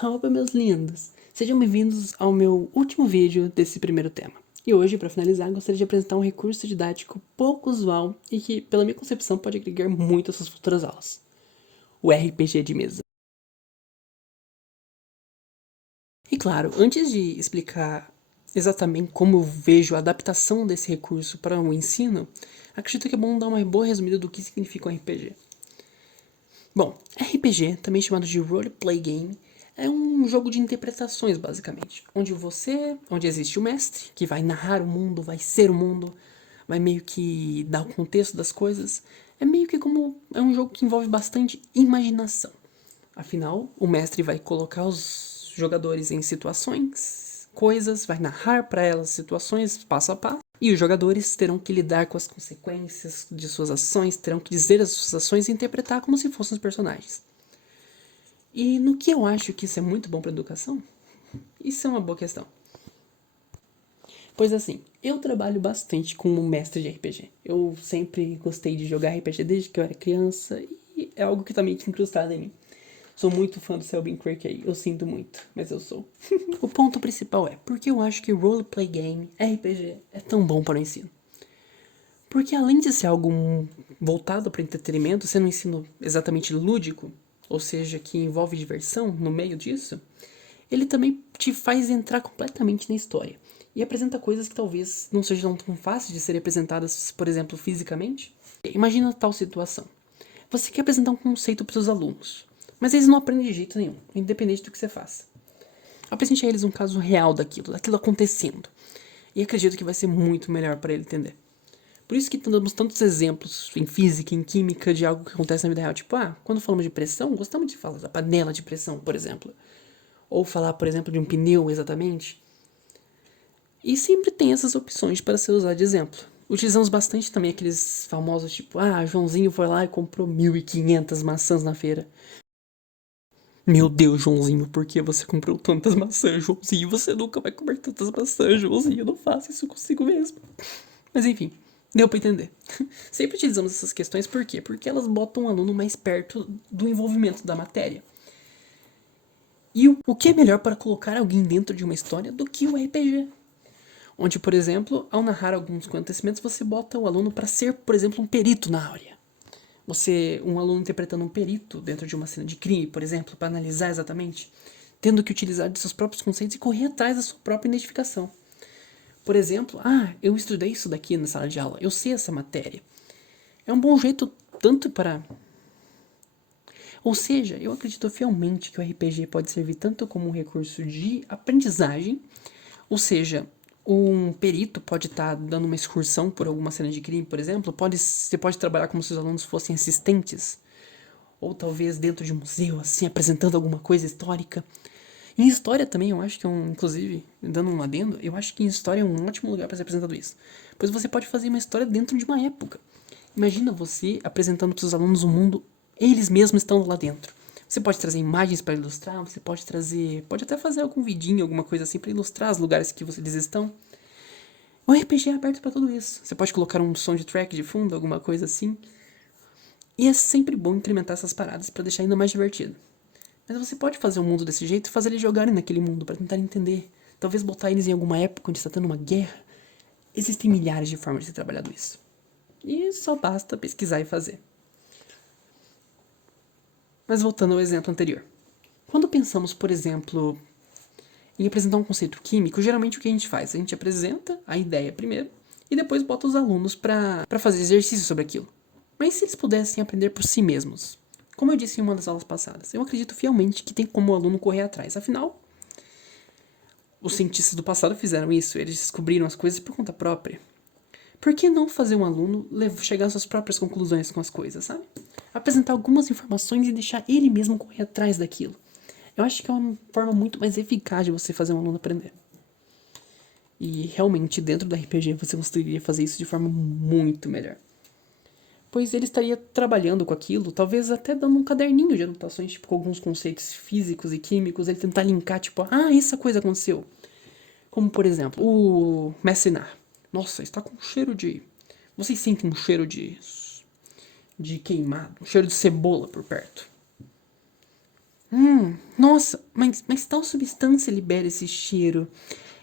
Opa, meus lindos! Sejam bem-vindos ao meu último vídeo desse primeiro tema. E hoje, para finalizar, gostaria de apresentar um recurso didático pouco usual e que, pela minha concepção, pode agregar muito às suas futuras aulas. O RPG de mesa. E claro, antes de explicar exatamente como eu vejo a adaptação desse recurso para o ensino, acredito que é bom dar uma boa resumida do que significa um RPG. Bom, RPG, também chamado de Roleplay Game, é um jogo de interpretações, basicamente. Onde existe o mestre, que vai narrar o mundo, vai ser o mundo, vai meio que dar o contexto das coisas. É meio que como, é um jogo que envolve bastante imaginação. Afinal, o mestre vai colocar os jogadores em situações, coisas, vai narrar para elas situações passo a passo. E os jogadores terão que lidar com as consequências de suas ações, terão que dizer as suas ações e interpretar como se fossem os personagens. E no que eu acho que isso é muito bom para educação? Isso é uma boa questão. Pois assim, eu trabalho bastante como mestre de RPG. Eu sempre gostei de jogar RPG desde que eu era criança e é algo que tá meio que incrustado em mim. Sou muito fã do Selbin Craig aí, eu sinto muito, mas eu sou. O ponto principal é, por que eu acho que roleplay game, RPG, é tão bom para o ensino? Porque além de ser algo voltado para entretenimento, sendo um ensino exatamente lúdico, ou seja, que envolve diversão no meio disso, ele também te faz entrar completamente na história. E apresenta coisas que talvez não sejam tão fáceis de serem apresentadas, por exemplo, fisicamente. Imagina tal situação. Você quer apresentar um conceito para os seus alunos, mas eles não aprendem de jeito nenhum, independente do que você faça. Apresente a eles um caso real daquilo acontecendo. E acredito que vai ser muito melhor para ele entender. Por isso que damos tantos exemplos em física, em química, de algo que acontece na vida real. Tipo, quando falamos de pressão, gostamos de falar da panela de pressão, por exemplo. Ou falar, por exemplo, de um pneu exatamente. E sempre tem essas opções para ser usado de exemplo. Utilizamos bastante também aqueles famosos tipo, Joãozinho foi lá e comprou 1.500 maçãs na feira. Meu Deus, Joãozinho, por que você comprou tantas maçãs, Joãozinho? Você nunca vai comer tantas maçãs, Joãozinho. Eu não faço isso consigo mesmo. Mas enfim, deu pra entender. Sempre utilizamos essas questões por quê? Porque elas botam o aluno mais perto do envolvimento da matéria. E o que é melhor para colocar alguém dentro de uma história do que o RPG? Onde, por exemplo, ao narrar alguns acontecimentos, você bota o aluno para ser, por exemplo, um perito na área. Um aluno interpretando um perito dentro de uma cena de crime, por exemplo, para analisar exatamente, tendo que utilizar de seus próprios conceitos e correr atrás da sua própria identificação. Por exemplo, eu estudei isso daqui na sala de aula, eu sei essa matéria. É um bom jeito tanto para... Ou seja, eu acredito fielmente que o RPG pode servir tanto como um recurso de aprendizagem, ou seja, um perito pode estar dando uma excursão por alguma cena de crime, por exemplo, você pode trabalhar como se os alunos fossem assistentes, ou talvez dentro de um museu, assim, apresentando alguma coisa histórica. Em história também, eu acho que inclusive, dando um adendo, eu acho que em história é um ótimo lugar para ser apresentado isso. Pois você pode fazer uma história dentro de uma época. Imagina você apresentando para os seus alunos um mundo, eles mesmos estão lá dentro. Você pode trazer imagens para ilustrar, você pode até fazer algum vidinho, alguma coisa assim para ilustrar os lugares que eles estão. O RPG é aberto para tudo isso. Você pode colocar um soundtrack de fundo, alguma coisa assim. E é sempre bom incrementar essas paradas para deixar ainda mais divertido. Mas você pode fazer um mundo desse jeito e fazer eles jogarem naquele mundo para tentar entender. Talvez botar eles em alguma época onde está tendo uma guerra. Existem milhares de formas de ser trabalhado isso. E só basta pesquisar e fazer. Mas voltando ao exemplo anterior. Quando pensamos, por exemplo, em apresentar um conceito químico, geralmente o que a gente faz? A gente apresenta a ideia primeiro e depois bota os alunos para fazer exercício sobre aquilo. Mas se eles pudessem aprender por si mesmos? Como eu disse em uma das aulas passadas, eu acredito fielmente que tem como o aluno correr atrás. Afinal, os cientistas do passado fizeram isso, eles descobriram as coisas por conta própria. Por que não fazer um aluno chegar às suas próprias conclusões com as coisas, sabe? Apresentar algumas informações e deixar ele mesmo correr atrás daquilo. Eu acho que é uma forma muito mais eficaz de você fazer um aluno aprender. E realmente, dentro do RPG, você conseguiria fazer isso de forma muito melhor. Pois ele estaria trabalhando com aquilo, talvez até dando um caderninho de anotações, tipo, com alguns conceitos físicos e químicos, ele tentar linkar, tipo, essa coisa aconteceu. Como, por exemplo, o Messinar. Nossa, está com um cheiro de... Vocês sentem um cheiro de queimado, um cheiro de cebola por perto. Nossa, mas tal substância libera esse cheiro.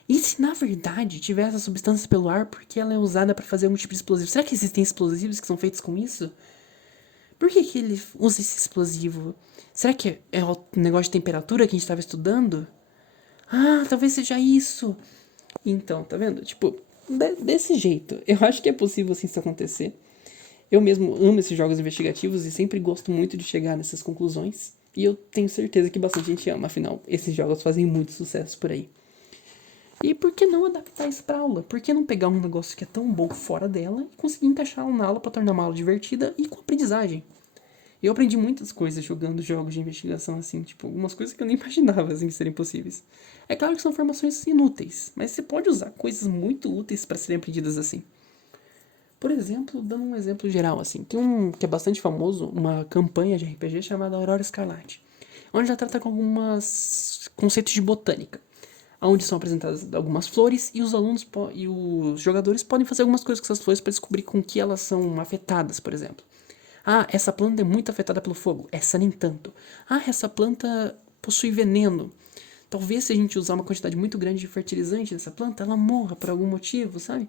E se na verdade tiver essa substância pelo ar porque ela é usada para fazer algum tipo de explosivo? Será que existem explosivos que são feitos com isso? Por que que ele usa esse explosivo? Será que é o negócio de temperatura que a gente estava estudando? Ah, talvez seja isso. Então, tá vendo? Tipo, desse jeito. Eu acho que é possível assim isso acontecer. Eu mesmo amo esses jogos investigativos e sempre gosto muito de chegar nessas conclusões. E eu tenho certeza que bastante gente ama, afinal, esses jogos fazem muito sucesso por aí. E por que não adaptar isso pra aula? Por que não pegar um negócio que é tão bom fora dela e conseguir encaixá-lo na aula pra tornar uma aula divertida e com aprendizagem? Eu aprendi muitas coisas jogando jogos de investigação assim, tipo, algumas coisas que eu nem imaginava assim serem possíveis. É claro que são formações inúteis, mas você pode usar coisas muito úteis para serem aprendidas assim. Por exemplo, dando um exemplo geral assim, tem um que é bastante famoso, uma campanha de RPG chamada Aurora Escarlate, onde já trata com alguns conceitos de botânica, onde são apresentadas algumas flores e os alunos e os jogadores podem fazer algumas coisas com essas flores para descobrir com que elas são afetadas, por exemplo. Ah, essa planta é muito afetada pelo fogo, essa nem tanto. Ah, essa planta possui veneno. Talvez se a gente usar uma quantidade muito grande de fertilizante nessa planta, ela morra por algum motivo, sabe?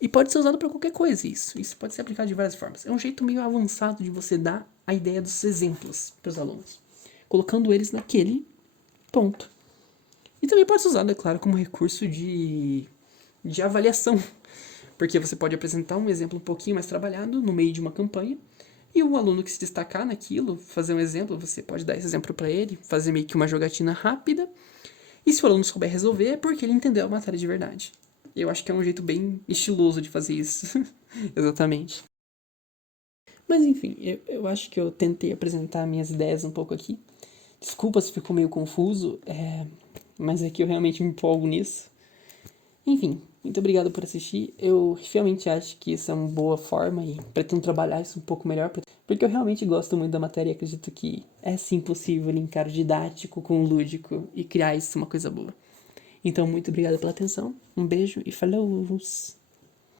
E pode ser usado para qualquer coisa isso. Isso pode ser aplicado de várias formas. É um jeito meio avançado de você dar a ideia dos exemplos para os alunos, colocando eles naquele ponto. E também pode ser usado, é claro, como recurso de avaliação, porque você pode apresentar um exemplo um pouquinho mais trabalhado no meio de uma campanha, e o aluno que se destacar naquilo, fazer um exemplo, você pode dar esse exemplo para ele, fazer meio que uma jogatina rápida, e se o aluno souber resolver, é porque ele entendeu a matéria de verdade. Eu acho que é um jeito bem estiloso de fazer isso. Exatamente. Mas enfim, eu acho que eu tentei apresentar minhas ideias um pouco aqui. Desculpa se ficou meio confuso, mas é que eu realmente me empolgo nisso. Enfim, muito obrigado por assistir. Eu realmente acho que isso é uma boa forma e pretendo trabalhar isso um pouco melhor, porque eu realmente gosto muito da matéria e acredito que é sim possível linkar o didático com o lúdico e criar isso uma coisa boa. Então, muito obrigado pela atenção, um beijo e falou!